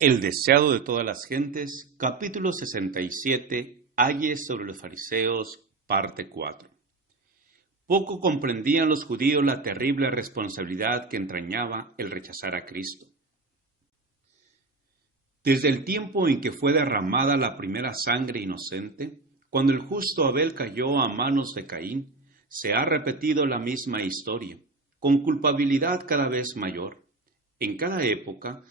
El deseado de todas las gentes, capítulo 67, Ayes sobre los fariseos, parte 4. Poco comprendían los judíos la terrible responsabilidad que entrañaba el rechazar a Cristo. Desde el tiempo en que fue derramada la primera sangre inocente, cuando el justo Abel cayó a manos de Caín, se ha repetido la misma historia, con culpabilidad cada vez mayor. En cada época,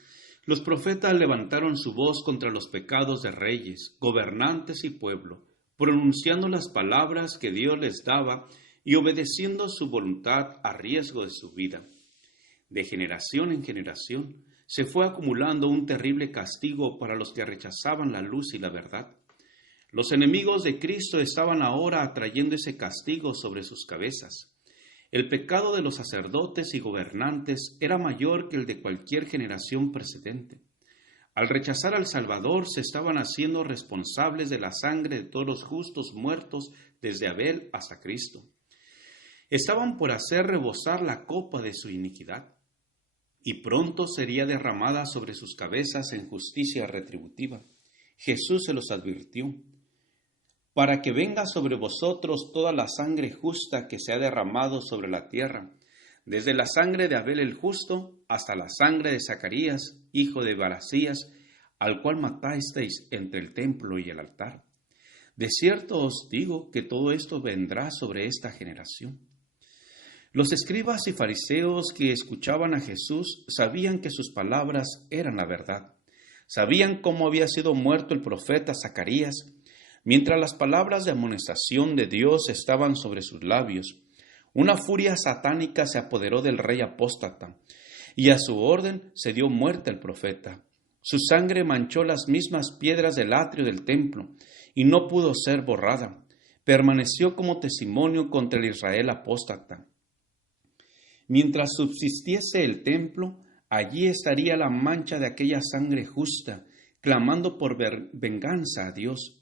los profetas levantaron su voz contra los pecados de reyes, gobernantes y pueblo, pronunciando las palabras que Dios les daba y obedeciendo su voluntad a riesgo de su vida. De generación en generación, se fue acumulando un terrible castigo para los que rechazaban la luz y la verdad. Los enemigos de Cristo estaban ahora atrayendo ese castigo sobre sus cabezas. El pecado de los sacerdotes y gobernantes era mayor que el de cualquier generación precedente. Al rechazar al Salvador, se estaban haciendo responsables de la sangre de todos los justos muertos desde Abel hasta Cristo. Estaban por hacer rebosar la copa de su iniquidad, y pronto sería derramada sobre sus cabezas en justicia retributiva. Jesús se los advirtió: para que venga sobre vosotros toda la sangre justa que se ha derramado sobre la tierra, desde la sangre de Abel el justo hasta la sangre de Zacarías, hijo de Baracías, al cual matasteis entre el templo y el altar. De cierto os digo que todo esto vendrá sobre esta generación. Los escribas y fariseos que escuchaban a Jesús sabían que sus palabras eran la verdad. Sabían cómo había sido muerto el profeta Zacarías. Mientras las palabras de amonestación de Dios estaban sobre sus labios, una furia satánica se apoderó del rey apóstata, y a su orden se dio muerte al profeta. Su sangre manchó las mismas piedras del atrio del templo, y no pudo ser borrada. Permaneció como testimonio contra el Israel apóstata. Mientras subsistiese el templo, allí estaría la mancha de aquella sangre justa, clamando por venganza a Dios.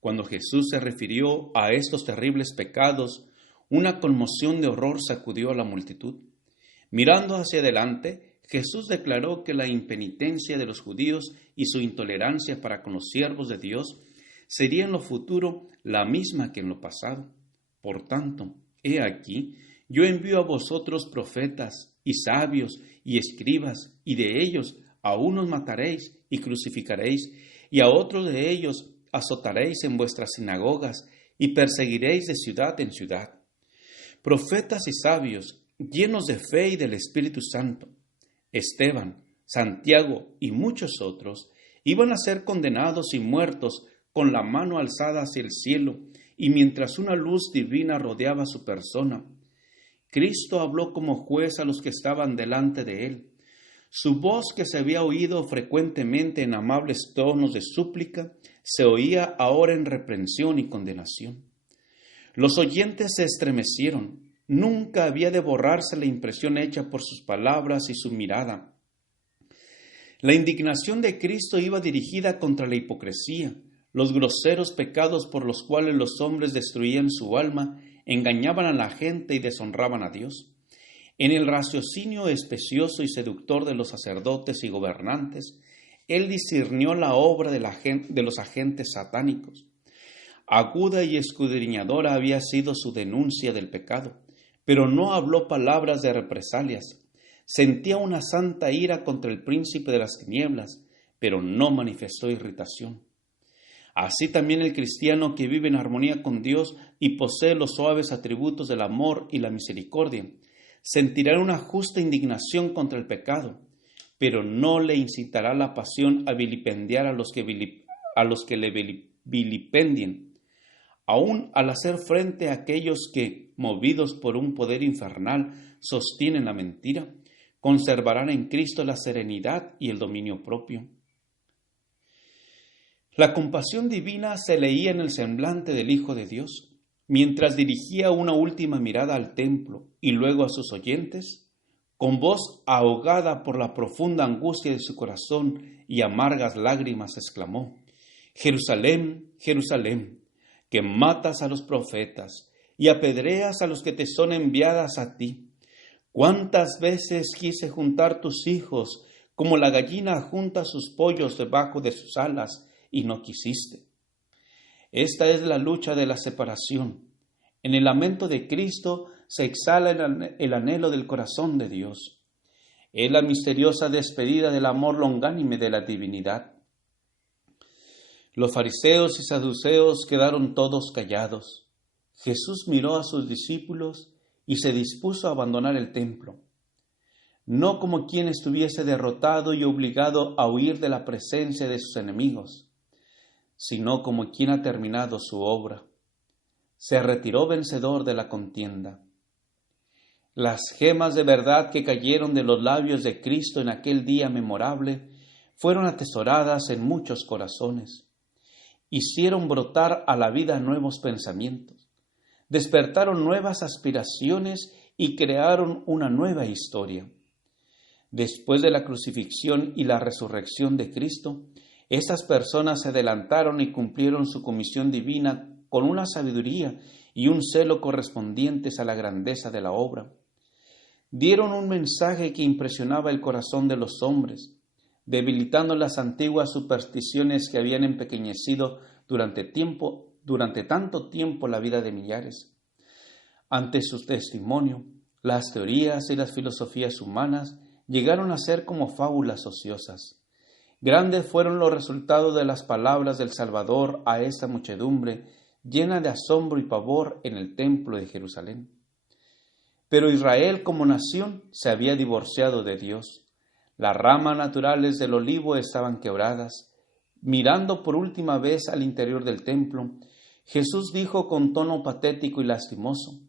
Cuando Jesús se refirió a estos terribles pecados, una conmoción de horror sacudió a la multitud. Mirando hacia adelante, Jesús declaró que la impenitencia de los judíos y su intolerancia para con los siervos de Dios sería en lo futuro la misma que en lo pasado. Por tanto, he aquí, yo envío a vosotros profetas y sabios y escribas, y de ellos a unos mataréis y crucificaréis, y a otros de ellos azotaréis en vuestras sinagogas y perseguiréis de ciudad en ciudad. Profetas y sabios, llenos de fe y del Espíritu Santo, Esteban, Santiago y muchos otros, iban a ser condenados y muertos con la mano alzada hacia el cielo, y mientras una luz divina rodeaba su persona, Cristo habló como juez a los que estaban delante de él. Su voz, que se había oído frecuentemente en amables tonos de súplica, se oía ahora en reprensión y condenación. Los oyentes se estremecieron. Nunca había de borrarse la impresión hecha por sus palabras y su mirada. La indignación de Cristo iba dirigida contra la hipocresía, los groseros pecados por los cuales los hombres destruían su alma, engañaban a la gente y deshonraban a Dios. En el raciocinio especioso y seductor de los sacerdotes y gobernantes, él discernió la obra de los agentes satánicos. Aguda y escudriñadora había sido su denuncia del pecado, pero no habló palabras de represalias. Sentía una santa ira contra el príncipe de las tinieblas, pero no manifestó irritación. Así también el cristiano que vive en armonía con Dios y posee los suaves atributos del amor y la misericordia, sentirá una justa indignación contra el pecado, pero no le incitará la pasión a vilipendiar a los que le vilipendien. Aún al hacer frente a aquellos que, movidos por un poder infernal, sostienen la mentira, conservarán en Cristo la serenidad y el dominio propio. La compasión divina se leía en el semblante del Hijo de Dios. Mientras dirigía una última mirada al templo y luego a sus oyentes, con voz ahogada por la profunda angustia de su corazón y amargas lágrimas, exclamó: Jerusalén, Jerusalén, que matas a los profetas y apedreas a los que te son enviadas a ti. ¿Cuántas veces quise juntar tus hijos como la gallina junta sus pollos debajo de sus alas, y no quisiste. Esta es la lucha de la separación. En el lamento de Cristo se exhala el anhelo del corazón de Dios. Es la misteriosa despedida del amor longánime de la divinidad. Los fariseos y saduceos quedaron todos callados. Jesús miró a sus discípulos y se dispuso a abandonar el templo, no como quien estuviese derrotado y obligado a huir de la presencia de sus enemigos, sino como quien ha terminado su obra. Se retiró vencedor de la contienda. Las gemas de verdad que cayeron de los labios de Cristo en aquel día memorable fueron atesoradas en muchos corazones. Hicieron brotar a la vida nuevos pensamientos, despertaron nuevas aspiraciones y crearon una nueva historia. Después de la crucifixión y la resurrección de Cristo, esas personas se adelantaron y cumplieron su comisión divina con una sabiduría y un celo correspondientes a la grandeza de la obra. Dieron un mensaje que impresionaba el corazón de los hombres, debilitando las antiguas supersticiones que habían empequeñecido durante tanto tiempo la vida de millares. Ante su testimonio, las teorías y las filosofías humanas llegaron a ser como fábulas ociosas. Grandes fueron los resultados de las palabras del Salvador a esta muchedumbre llena de asombro y pavor en el templo de Jerusalén. Pero Israel como nación se había divorciado de Dios. Las ramas naturales del olivo estaban quebradas. Mirando por última vez al interior del templo, Jesús dijo con tono patético y lastimoso: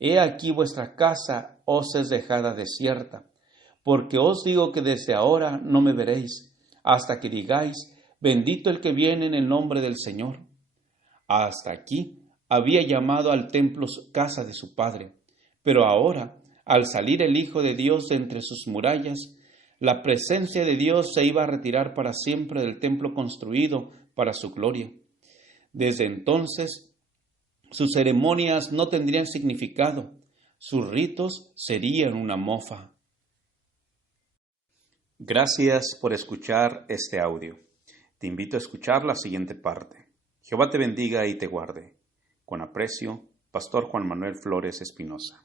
«He aquí vuestra casa os es dejada desierta, porque os digo que desde ahora no me veréis, hasta que digáis, bendito el que viene en el nombre del Señor». Hasta aquí había llamado al templo casa de su Padre, pero ahora, al salir el Hijo de Dios de entre sus murallas, la presencia de Dios se iba a retirar para siempre del templo construido para su gloria. Desde entonces, sus ceremonias no tendrían significado, sus ritos serían una mofa. Gracias por escuchar este audio. Te invito a escuchar la siguiente parte. Jehová te bendiga y te guarde. Con aprecio, Pastor Juan Manuel Flores Espinosa.